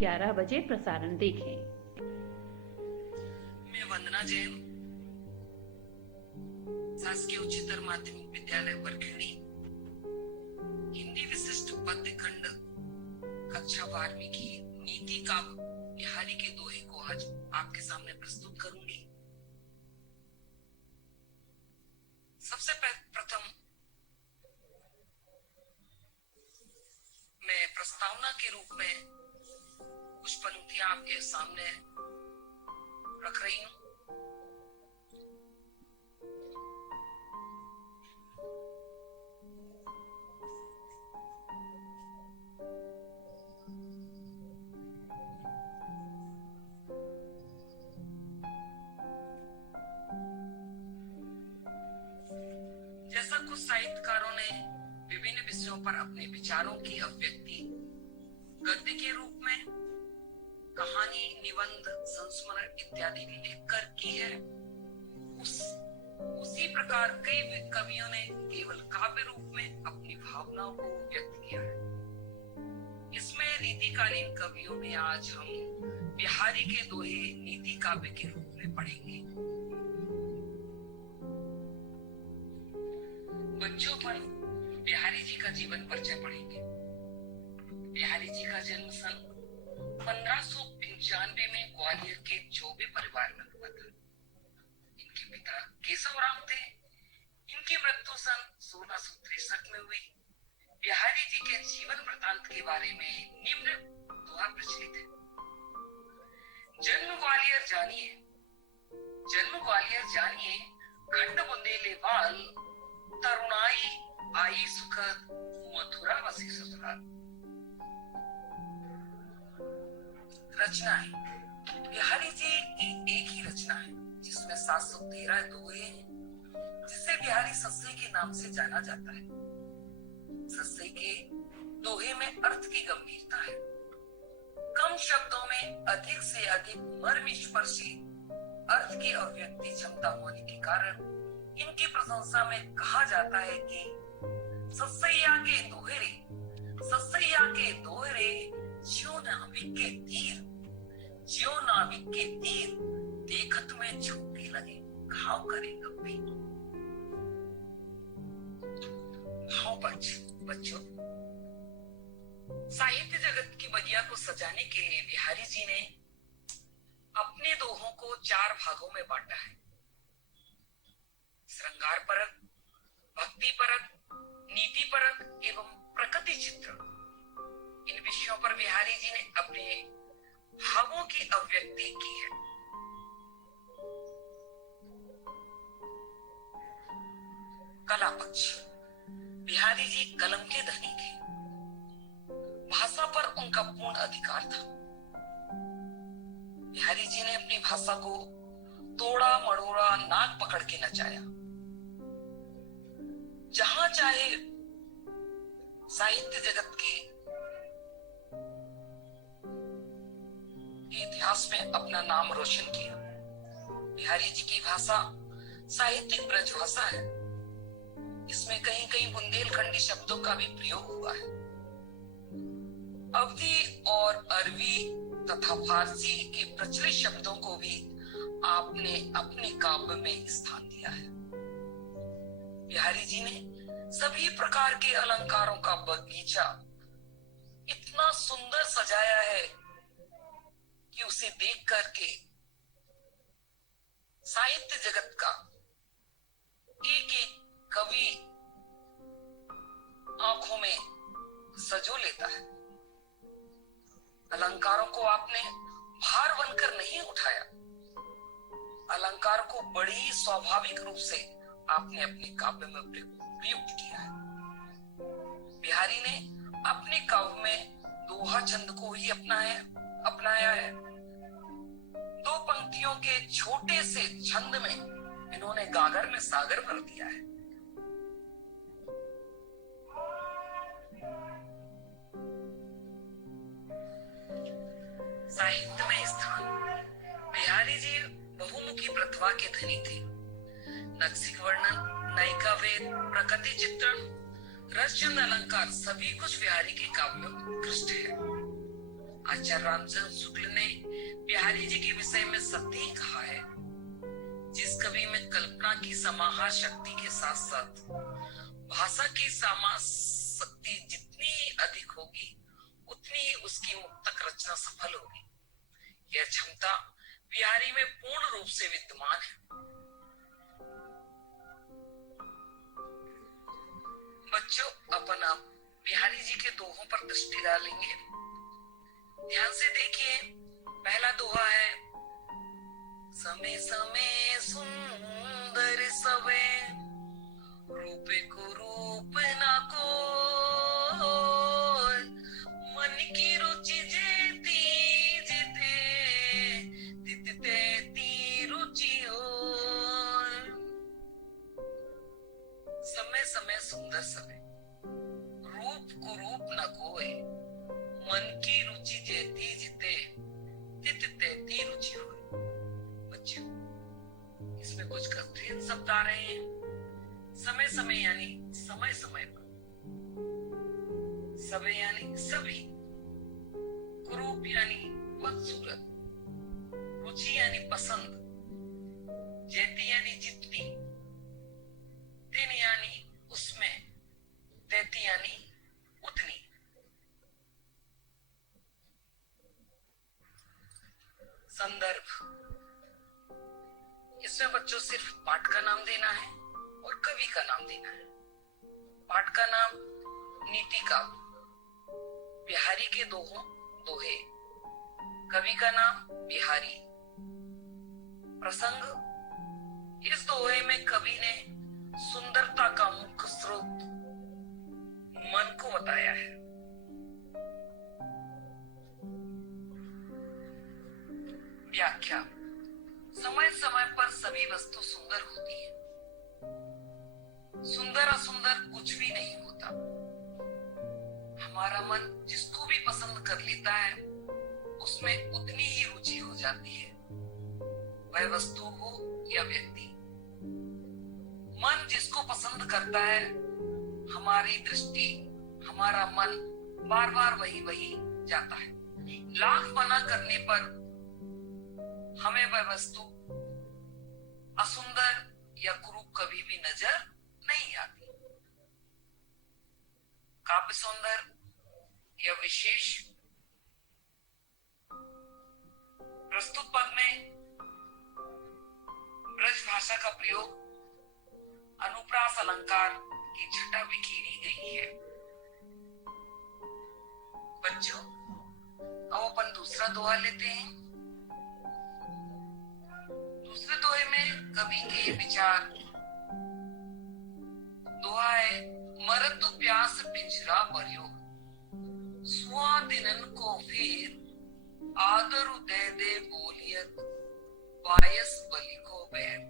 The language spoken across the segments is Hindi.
11 बजे प्रसारण देखें। मैं वंदना जैन, शासकीय उच्चतर माध्यमिक विद्यालय बरखेड़ी, हिंदी विशिष्ट पद्य खंड कक्षा 12वीं की नीति का बिहारी के दोहे को आज आपके सामने प्रस्तुत करूंगी। सबसे प्रथम मैं प्रस्तावना के रूप में कुछ पंक्तियां आपके सामने रख रही हूं। जैसा कुछ साहित्यकारों ने विभिन्न विषयों पर अपने विचारों की अभिव्यक्ति गद्य के रूप में, कहानी, निबंध, संस्मरण इत्यादि भी लिखकर की है, उसी प्रकार कई कवियों ने केवल काव्य रूप में अपनी भावनाओं को व्यक्त किया है। इसमें रीतिकालीन कवियों में आज हम बिहारी के दोहे नीति काव्य के रूप में पढ़ेंगे। बच्चों पर बिहारी जी का जीवन परिचय पढ़ेंगे। बिहारी जी का जन्म सन 1595 में ग्वालियर के चौबे परिवार में हुआ था। इनके पिता केशव राम थे। इनकी मृत्यु सन 1663 में हुई। बिहारी जी के जीवन वृतांत के बारे में निम्न दोहा प्रचलित है। जन्म ग्वालियर जानिए, खंड बुंदेले बाल, तरुणाई आई सुखद, मथुरा बसी ससुराल। रचनाएं। बिहारी जी की एक ही रचना है जिसमें 713 दोहे हैं, जिसे बिहारी सस्से के नाम से जाना जाता है। सस्से के दोहे में अर्थ की गंभीरता है। कम शब्दों में अधिक से अधिक मर्मस्पर्शी अर्थ की अभिव्यक्ति क्षमता होने के कारण इनकी प्रशंसा में कहा जाता है कि सस्सैया के दोहरे ज्यों नाविक के तीर देखत में झोंके लगे, घाव करे गंभीर। भाव बच्चों, साहित्य जगत की बगिया को सजाने के लिए बिहारी जी ने अपने दोहों को 4 भागों में बांटा है। श्रृंगार परक, भक्ति परक, नीति परक एवं प्रकृति चित्र। इन विषयों पर बिहारी जी ने अपने भावों की अभिव्यक्ति की है। कला पक्ष। बिहारी जी कलम के धनी थे। भाषा पर उनका पूर्ण अधिकार था। बिहारी जी ने अपनी भाषा को तोड़ा मड़ोड़ा, नाक पकड़ के नचाया। जहां चाहे साहित्य जगत के इतिहास में अपना नाम रोशन किया। बिहारी जी की भाषा साहित्यिक ब्रज भाषा है। इसमें कहीं कहीं बुंदेलखंडी शब्दों का भी प्रयोग हुआ है। अवधी और अरबी तथा फारसी के प्रचलित शब्दों को भी आपने अपने काव्य में स्थान दिया है। बिहारी जी ने सभी प्रकार के अलंकारों का बगीचा इतना सुंदर सजाया है कि उसे देख करके साहित्य जगत का एक एक कवि आंखों में सजो लेता है। अलंकारों को आपने भार बनकर नहीं उठाया। अलंकार को बड़ी स्वाभाविक रूप से आपने अपने काव्य में प्रयुक्त किया है। बिहारी ने अपने काव्य में दोहा छंद को ही अपनाया है। 2 पंक्तियों के छोटे से छंद में इन्होंने गागर में सागर भर दिया है। साहित्य में स्थान। बिहारी जी बहुमुखी प्रतिभा के धनी थे। नक्सिक वर्णन, नायिका वेद, प्रकृति चित्रण, रसचंद अलंकार सभी कुछ बिहारी के काव्य में उत्कृष्ट है। आचार्य रामचंद्र शुक्ल ने बिहारी जी के विषय में सत्य ही कहा है। जिस कवि में कल्पना की समाहार शक्ति के साथ साथ भाषा की समास शक्ति जितनी अधिक होगी उतनी ही उसकी मुक्तक रचना सफल होगी। यह क्षमता बिहारी में पूर्ण रूप से विद्यमान है। बच्चों, अपन अब बिहारी जी के दोहों पर दृष्टि डालेंगे। ध्यान से देखिए। पहला दोहा है, समय समय सुंदर सवे, रूप को रूप ना को, मन की रुचि जेती जेते, तितते ती रुचि हो। समय समय सुंदर सवे, रूप को रूप न कोय, मन की रुचि जेती जिते, तितते ती रुचि हो। बच्चों, इसमें कुछ कठिन शब्द आ रहे हैं। समय समय यानी समय समय पर, सवे यानी सभी, कुरूप यानी बदसूरत, रुचि यानी पसंद, जेती यानी जितनी, तीन यानी उसमें, तैती यानी उतनी। संदर्भ, इसमें बच्चों सिर्फ पाठ का नाम देना है और कवि का नाम देना है। पाठ का नाम नीति का, बिहारी के दोहे, कवि का नाम बिहारी। प्रसंग, इस दोहे में कवि ने सुंदरता का मुख्य स्रोत मन को बताया है। व्याख्या, समय समय पर सभी वस्तु सुंदर होती है। सुंदर असुंदर कुछ भी नहीं होता। हमारा मन जिसको भी पसंद कर लेता है उसमें उतनी ही रुचि हो जाती है, वह वस्तु हो या व्यक्ति। मन जिसको पसंद करता है, हमारी दृष्टि, हमारा मन बार बार वही वही जाता है। लाख मना करने पर हमें वह वस्तु असुंदर या कुरूप कभी भी नजर नहीं आती। काव्य सौंदर्य या विशेष, प्रस्तुत पद में ब्रज भाषा का प्रयोग अनुप्रास अलंकार की छटा बिखेरी गई है। बच्चों, अब अपन दूसरा दोहा लेते हैं। दूसरे दोहे में कवि के विचार। दोहा है, मरत प्यास पिंजरा पर्यो, सुआ दिनन को फिर, आदरु दे दे बोलियत, बायस बलि को बैर।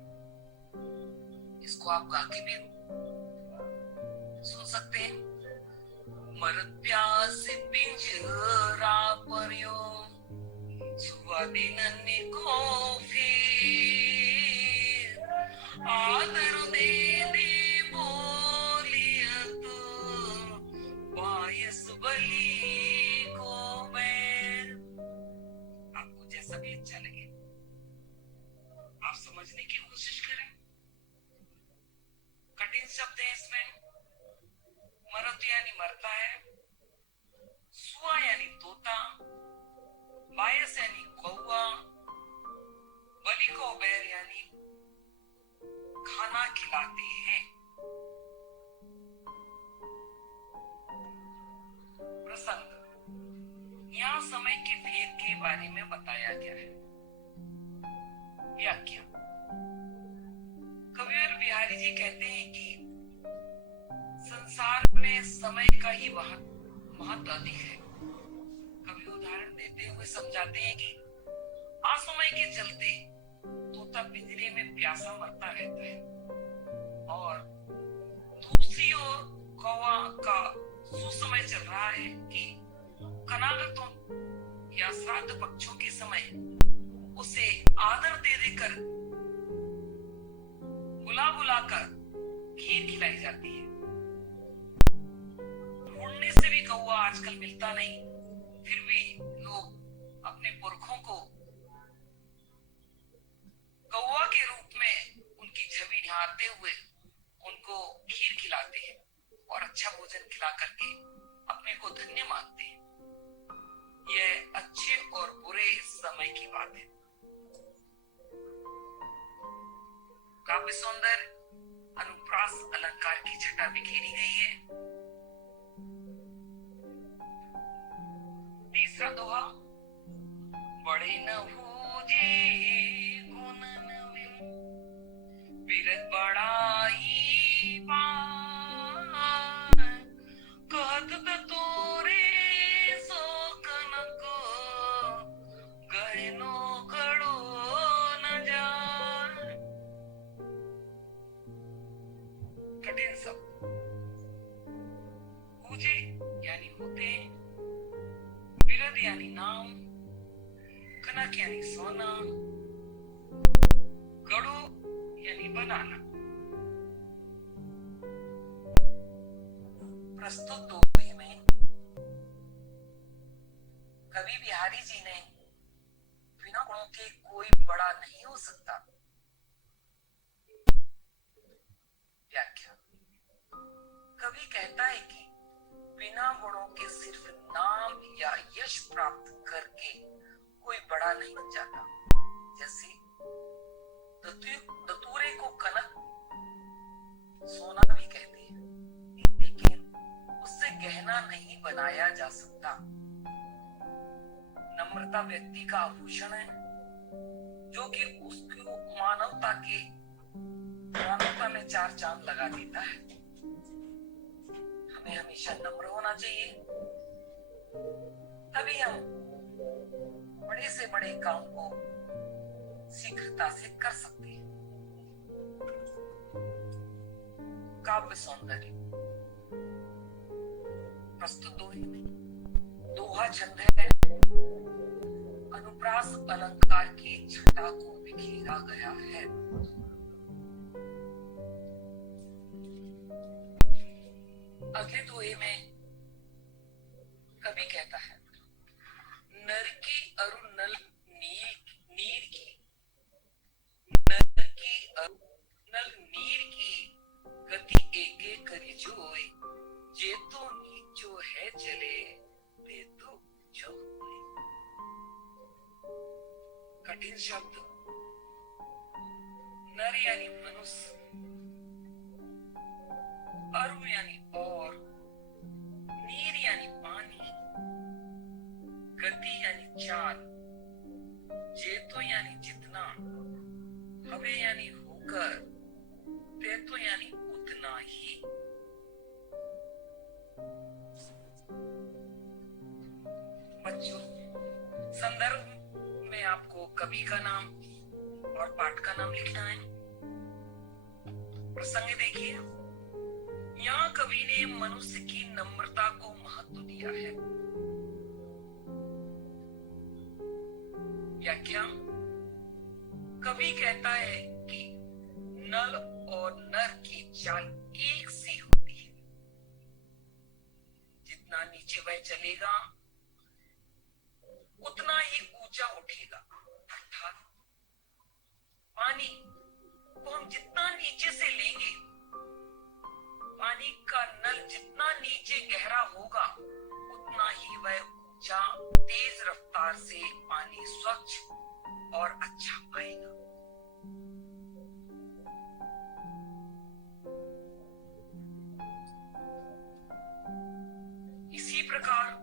इसको आप गा के भी सुन सकते हैं। मरत प्यास पिंजरा पर्यो, सुआ दिनन को फिर, आदरु दे दे बोलियत, बायस बलि को बैर। आपको जैसा भी अच्छा लगे आप समझने की कोशिश करें। कठिन शब्द है इसमें। मरत यानी मरता है, सुआ यानी तोता, बायस यानी कौवा, बलि को बैर यानी खाना खिलाते हैं। प्रसंग, यहाँ समय के फेर के बारे में बताया गया है। व्याख्या, कविवर बिहारी जी कहते हैं कि संसार में समय का ही महत्व अधिक है। कवि उदाहरण देते हुए समझाते हैं कि असमय के चलते तोता पिंजरे में प्यासा मरता रहता है और दूसरी ओर कौवा का सुसमय चल रहा है कि कनागतों या श्राद्ध पक्षों के समय उसे आदर दे देकर बुला बुलाकर खीर खिलाई जाती है। ढूंढने से भी कौवा आजकल मिलता नहीं, फिर भी लोग अपने पुरखों को कौवा के रूप में उनकी छवि निहारते हुए उनको खीर खिलाते हैं और अच्छा भोजन खिला करके अपने को धन्य मानते हैं। यह अच्छे और बुरे समय की बात है। काव्य सौंदर्य अनुप्रास अलंकार की छटा बिखेरी गई है। तीसरा दोहा, बड़े न होजे गुण नवीन, बिरत बड़ाई पार, कहत त तोरे सो कनको, गहनो घड़ो न जाए। कठिन शब्द। पूजे यानी होते, बिरद यानी नाम, कनक यानी सोना, गढ़ो यानी बनाना। प्रस्तुत दोहे में कवि बिहारी जी ने बिना गुणों के कोई बड़ा नहीं हो सकता। व्याख्या। कवि कहता है कि बिना गुणों के सिर्फ नाम या यश प्राप्त करके कोई बड़ा नहीं बन जाता। जैसे दतूरे को कनक सोना भी कहते हैं, लेकिन उससे गहना नहीं बनाया जा सकता। नम्रता व्यक्ति का आभूषण है, जो कि उसको मानवता में चार चांद लगा देता है। हमें हमेशा नम्र होना चाहिए, तभी हम बड़े से बड़े काम को शीघ्रता से कर सकते हैं। काव्य सौंदर्य। प्रस्तुत दोहे में दोहा छंद है, अनुप्रास अलंकार की छटा को बिखेरा गया है। अगले दोहे में कवि कहता है, नर की अरु नल नीर की, नर की अरु नल नीर की गति एके करी जोय, जे तो नीचो है चले ते तो ऊंचो होए। कठिन शब्द। नर यानी मनुष्य, अरु यानी और, नीर यानी पानी, गति यानी चाल, जेतो यानी जितना, हवे यानी होकर, तेतो यानी उतना ही। बच्चों, संदर्भ में आपको कवि का नाम और पाठ का नाम लिखना है। प्रसंग देखिए। यहाँ कवि ने मनुष्य की नम्रता को महत्व दिया है। व्याख्या। कवि कहता है कि नल और नर की चाल एक सी होती है। जितना नीचे वह चलेगा उतना ही ऊंचा उठेगा। अर्थात पानी को हम जितना नीचे से लेंगे, पानी का नल जितना नीचे गहरा होगा, उतना ही वह ऊंचा तेज रफ्तार से पानी स्वच्छ और अच्छा आएगा। इसी प्रकार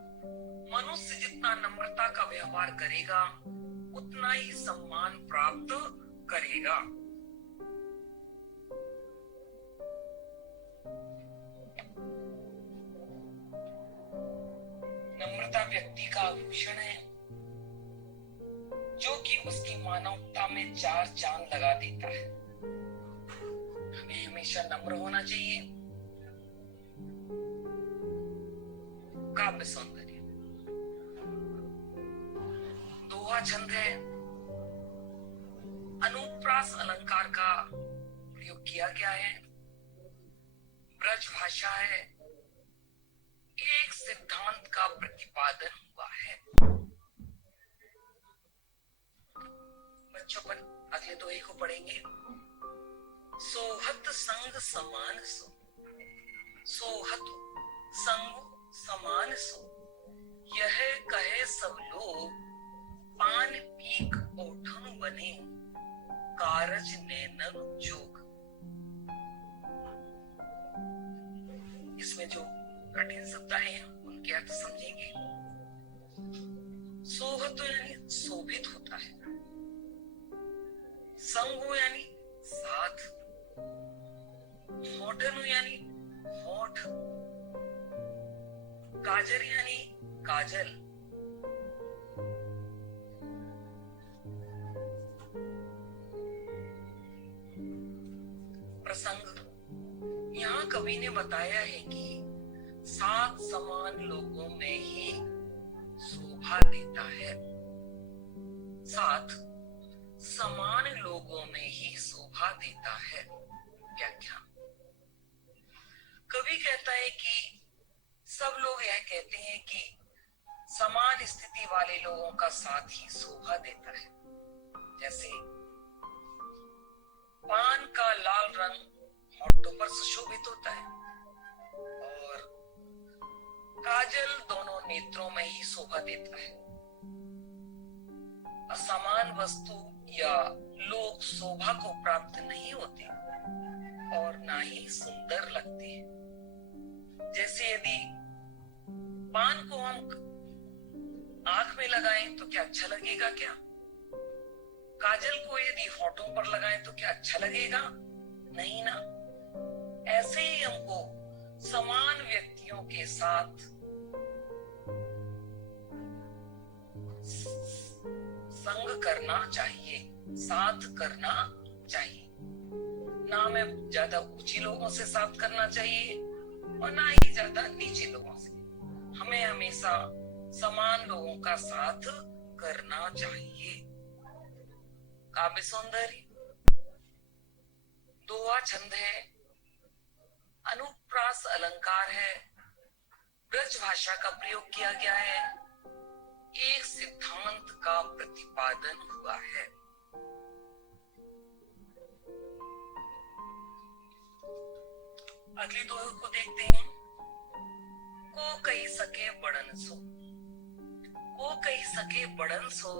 मनुष्य जितना नम्रता का व्यवहार करेगा, उतना ही सम्मान प्राप्त करेगा। नम्रता व्यक्ति का आभूषण है, जो कि उसकी मानवता में चार चांद लगा देता है। हमें हमेशा नम्र होना चाहिए। काव्य सौंदर्य। दोहा छंद है, अनुप्रास अलंकार का प्रयोग किया गया है। ब्रज भाषा है, एक सिद्धांत का प्रतिपादन हुआ है। बच्चों पर अगले दोहे को पढ़ेंगे। सोहत संग समान सो, सोहत संग समान सो, यह कहे सब लोग, पान पीक ओठन बने, कारज नैनन जोग। इसमें जो कठिन शब्द आए हैं उनके अर्थ समझेंगे। सोहत यानी शोभित होता है, संग यानी साथ, होठन यानी होठ, काजर यानी काजल, प्रसंग। यहाँ कवि ने बताया है कि सात समान लोगों में ही शोभा देता है, साथ समान लोगों में ही शोभा देता है। व्याख्या। कवि कहता है कि सब लोग यह कहते हैं कि समान स्थिति वाले लोगों का साथ ही शोभा देता है। जैसे पान का लाल रंग होठों पर सुशोभित होता है और काजल दोनों नेत्रों में ही शोभा देता है। असमान वस्तु या लोग शोभा को प्राप्त नहीं होते और ना ही सुंदर लगते। जैसे यदि पान को हम आंख में लगाएं तो क्या अच्छा लगेगा? क्या काजल को यदि होठों पर लगाएं तो क्या अच्छा लगेगा? नहीं ना। ऐसे ही हमको समान व्यक्तियों के साथ संग करना चाहिए, साथ करना चाहिए। ना हमें ज्यादा ऊंची लोगों से साथ करना चाहिए और ना ही ज्यादा नीचे लोगों से। हमें हमेशा समान लोगों का साथ करना चाहिए। काव्य सौंदर्य दोहा छंद है, अनुप्रास अलंकार है, ब्रज भाषा का प्रयोग किया गया है, एक सिद्धांत का प्रतिपादन हुआ है। अगले दोहे को देखते हैं। को कही सके बड़न सो, को कही सके बड़न सो,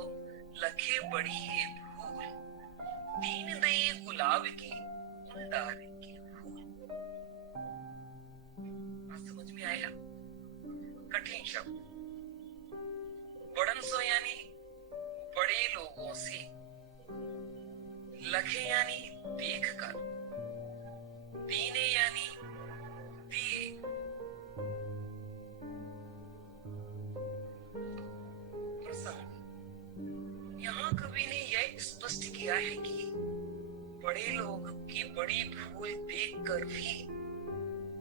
लखे बड़ी ये भूल, दीन दये गुलाब की उंडार के फूल। समझ में आया? कठिन शब्द। बड़न सो यानी बड़े लोगों से, लखे यानी देख कर, दीने यानी दिए, प्रसंग। यहाँ कवि ने यह स्पष्ट किया है कि बड़े लोग की बड़ी भूल देखकर भी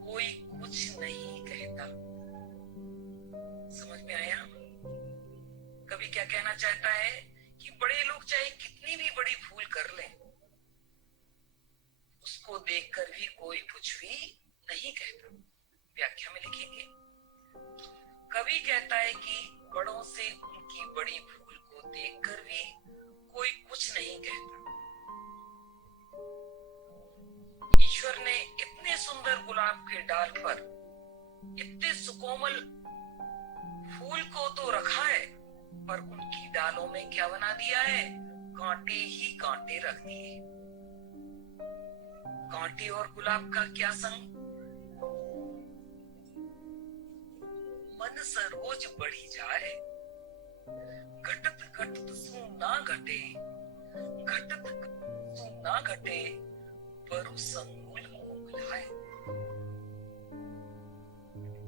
कोई कुछ नहीं कहता। समझ में आया? कवि क्या कहना चाहता है कि बड़े लोग चाहे कितनी भी बड़ी भूल कर लें, उसको देखकर भी कोई कुछ भी नहीं कहता। व्याख्या में लिखेंगे। कवि कहता है कि बड़ों से उनकी बड़ी भूल को देखकर भी कोई कुछ नहीं कहता। ईश्वर ने इतने सुंदर गुलाब के डाल पर इतने सुकोमल फूल को तो रखा है, पर उनकी डालों में क्या बना दिया है? कांटे ही कांटे रख दिए। कांटे और गुलाब का क्या संग? मन सरोज बढ़ी जाए, घटत घटत सु ना घटे, घटत सु ना घटे, परु संगुल मुगलाए।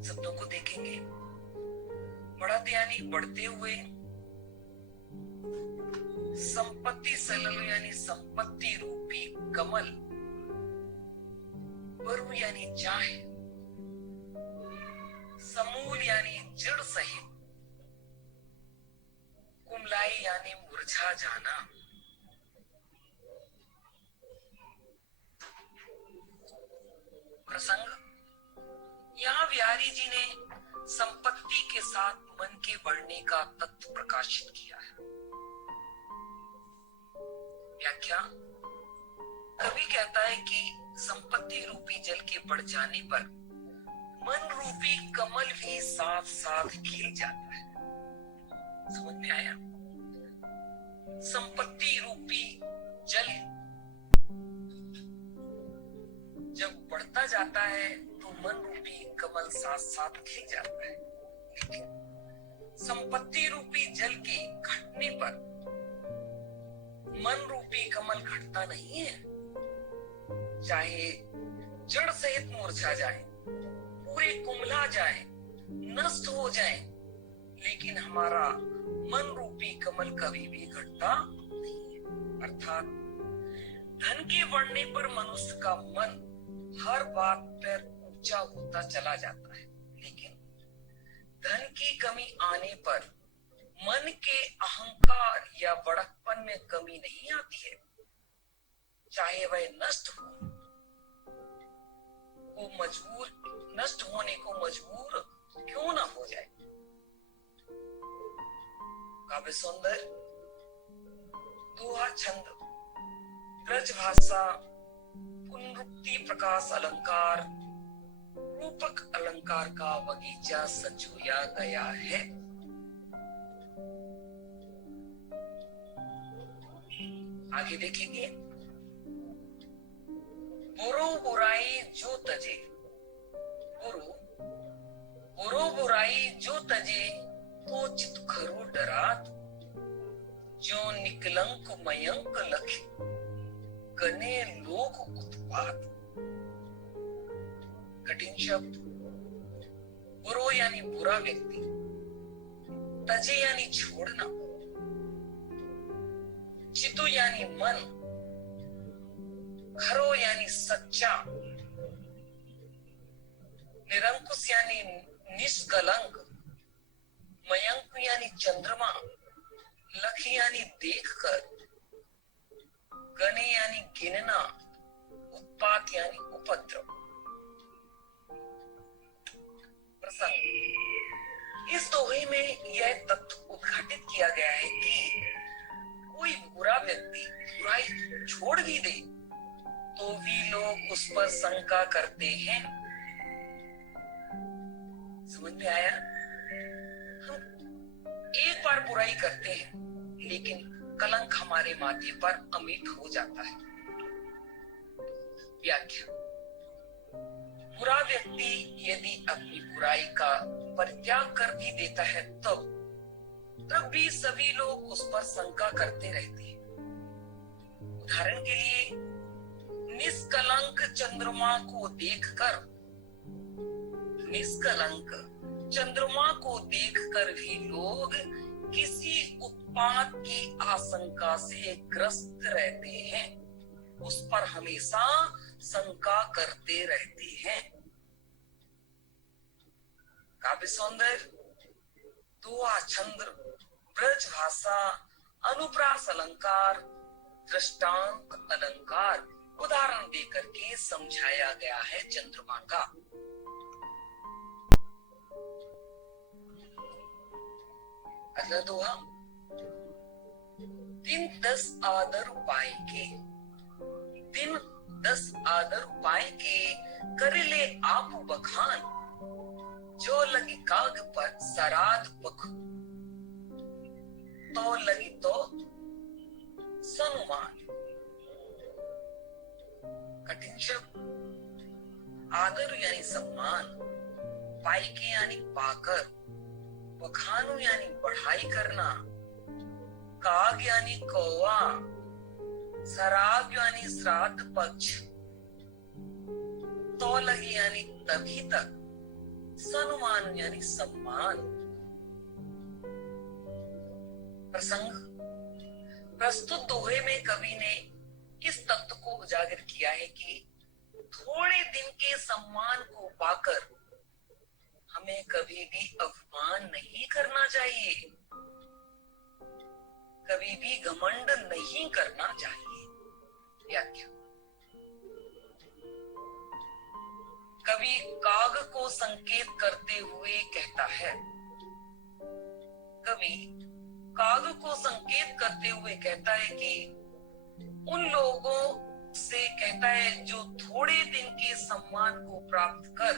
शब्दों को देखेंगे। बढ़त यानी बढ़ते हुए, संपत्ति सलल यानी संपत्ति रूपी कमल, परु यानी चाहे, समूल यानी जड़ सहित, कुमलाई यानी मुरझा जाना। प्रसंग। यहाँ बिहारी जी ने संपत्ति के साथ मन के बढ़ने का तत्व प्रकाशित किया है। व्याख्या। कवि कहता है कि संपत्ति रूपी जल के बढ़ जाने पर मन रूपी कमल भी साथ साथ खिल जाता है। समझ में आया? संपत्ति रूपी जल जब बढ़ता जाता है तो मन रूपी कमल साथ साथ खिल जाता है, लेकिन संपत्ति रूपी जल के घटने पर मन रूपी कमल घटता नहीं है। चाहे जड़ सहित मुरझा जाए, पूरे कुम्हला जाए, नष्ट हो जाए, लेकिन हमारा मन रूपी कमल कभी भी घटता नहीं है। अर्थात धन के बढ़ने पर मनुष्य का मन हर बात पर ऊंचा होता चला जाता है, लेकिन धन की कमी आने पर मन के अहंकार या बड़कपन में कमी नहीं आती है। चाहे वह नष्ट होने को मजबूर क्यों ना हो जाए। काव्य सौंदर्य, दोहा छंद, ब्रज भाषा, पुनरुक्ति, प्रकाश अलंकार, रूपक अलंकार का बगीचा सजोया गया है। आगे देखेंगे। बुरो बुराई जो तजे, बुरो बुराई जो तजे तो चित खरो डरात, जो निकलंक मयंक लखे गने लोक उत्पात। कठिन शब्द। बुरो यानी बुरा व्यक्ति, तजे यानी छोड़ना, चितु यानी मन, खरो यानी सच्चा, निरंकुश यानी निष्कलंक, मयंक यानी चंद्रमा, लख यानी देखकर, गने यानी गिनना, उत्पात यानी उपद्रव। प्रसंग। इस दोहे में यह तथ्य उद्घाटित किया गया है कि कोई बुरा व्यक्ति बुराई छोड़ भी दे तो भी लोग उस पर शंका करते हैं। समझ में आया? हम एक बार बुराई करते हैं, लेकिन कलंक हमारे माथे पर अमिट हो जाता है। व्याख्या। बुरा व्यक्ति यदि अपनी बुराई का परित्याग कर भी देता है तब भी सभी लोग उस पर शंका करते रहते हैं। उदाहरण के लिए, निष्कलंक चंद्रमा को देखकर भी लोग किसी उत्पात की आशंका से ग्रस्त रहते हैं, उस पर हमेशा शंका करते रहते हैं। काव्य सौंदर्य, दोहा छंद, ब्रज भाषा, अनुप्रास अलंकार, दृष्टांत अलंकार उदाहरण देकर के समझाया गया है चंद्रमा का। अगला दोहा। दिन 10 आदर पाए के कर ले आप बखान, जो लगी काग पर सराद पख, तो लगी तो सनुमान। कठिन शब्द। आदर यानी सम्मान, पाइके यानी पाकर, बखानु यानी बढ़ाई करना, काग यानी कौवा, सराग यानी श्राद्ध पक्ष, तो लगी यानी तभी तक, सनुमान यानी सम्मान। प्रसंग। प्रस्तुत दोहे में कवि ने इस तत्व को उजागर किया है कि थोड़े दिन के सम्मान को पाकर हमें कभी भी अपमान नहीं करना चाहिए, कभी भी घमंड नहीं करना चाहिए। व्याख्या। कवि काग को संकेत करते हुए कहता है, कवि काग को संकेत करते हुए कहता है कि उन लोगों से कहता है जो थोड़े दिन के सम्मान को प्राप्त कर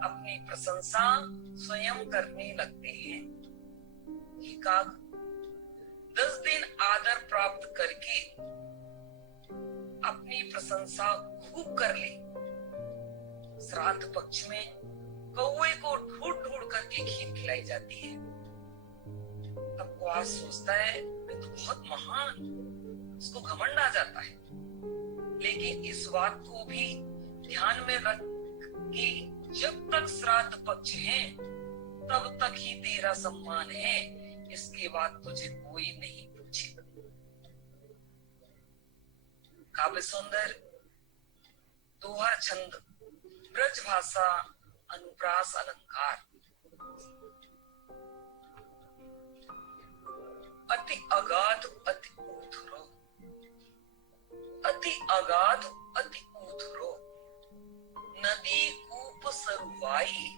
अपनी प्रशंसा स्वयं करने लगते हैं। ये काग 10 दिन आदर प्राप्त करके अपनी प्रशंसा खूब कर ले। श्राद्ध पक्ष में कौवे को ढूंढ ढूंढ करके खीर खिलाई जाती है। तब क्वास सोचता है मैं तो बहुत महान, उसको घमंड आ जाता है। लेकिन इस बात को भी ध्यान में रख कि जब तक श्राद्ध पक्ष है तब तक ही तेरा सम्मान है, इसके बाद तुझे कोई नहीं पूछे। काव्य सौंदर्य, दोहा छंद, ब्रज भाषा, अनुप्रास अलंकार। अति अगाध अति ऊथरो, अति अगाध अति ऊथरो, नदी कूप सरुवाई,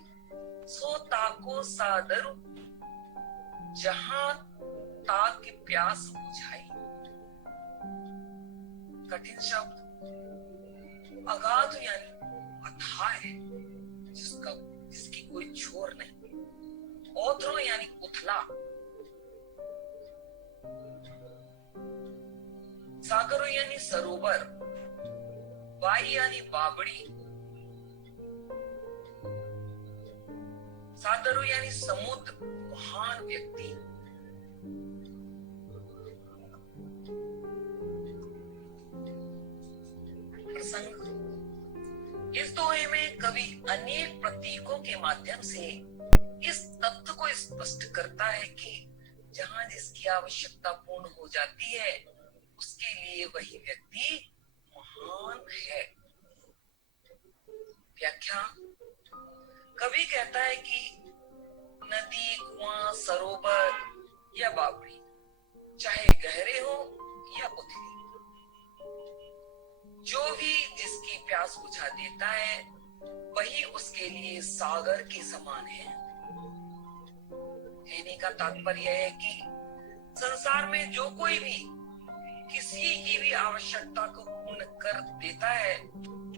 सो ताको सादरु, जहां ताक प्यास बुझाई। कठिन शब्द। अगाध यानी अथाह है, जिसकी कोई छोर नहीं। ओथरो यानी उथला। सागरो यानी सरोवर। बाई यानी बाबड़ी। सादरो यानी समुद्र, महान व्यक्ति। प्रसंग। इस दोहे में कवि अनेक प्रतीकों के माध्यम से इस तथ्य को स्पष्ट करता है कि जहां जिसकी आवश्यकता पूर्ण हो जाती है उसके लिए वही व्यक्ति महान है। व्याख्या। कवि कहता है कि नदी, कुआं, सरोवर या बावड़ी चाहे गहरे हो या उथले, जो भी जिसकी प्यास बुझा देता है वही उसके लिए सागर के समान है। कहने का तात्पर्य है कि संसार में जो कोई भी किसी की भी आवश्यकता को पूर्ण कर देता है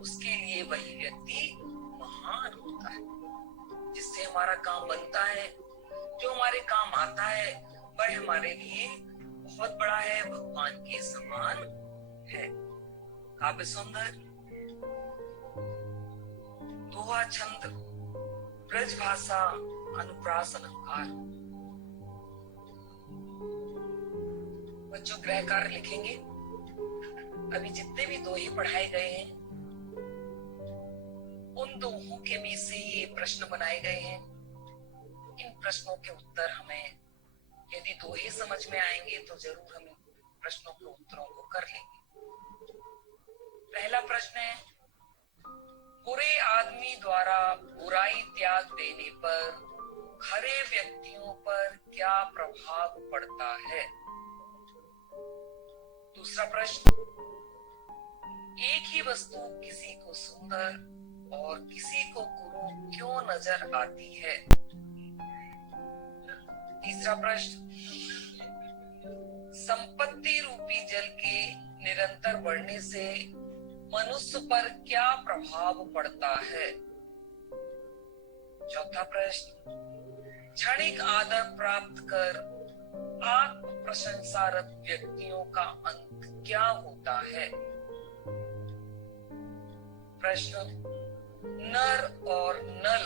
उसके लिए वही व्यक्ति महान होता है। जिससे हमारा काम बनता है, जो हमारे काम आता है, वह हमारे लिए बहुत बड़ा है, भगवान के समान है। काव्य सौंदर्य, दोहा छंद, ब्रज भाषा, अनुप्रास अलंकार। बच्चों गृह कार्य लिखेंगे। अभी जितने भी दोहे पढ़ाए गए हैं उन दोहों के बीच से ये प्रश्न बनाए गए हैं। इन प्रश्नों के उत्तर हमें, यदि दोहे समझ में आएंगे तो जरूर हम प्रश्नों के उत्तरों को कर लेंगे। पहला प्रश्न है, बुरे आदमी द्वारा बुराई त्याग देने पर खरे व्यक्तियों पर क्या प्रभाव पड़ता है? दूसरा प्रश्न, एक ही वस्तु किसी को सुंदर और किसी को कुरूप क्यों नजर आती है? तीसरा प्रश्न, संपत्ति रूपी जल के निरंतर बढ़ने से मनुष्य पर क्या प्रभाव पड़ता है? चौथा प्रश्न, क्षणिक आदर प्राप्त कर आत्म प्रशंसारत व्यक्तियों का अंत क्या होता है? प्रश्न, नर और नल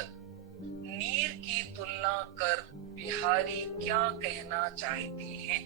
नीर की तुलना कर बिहारी क्या कहना चाहते हैं?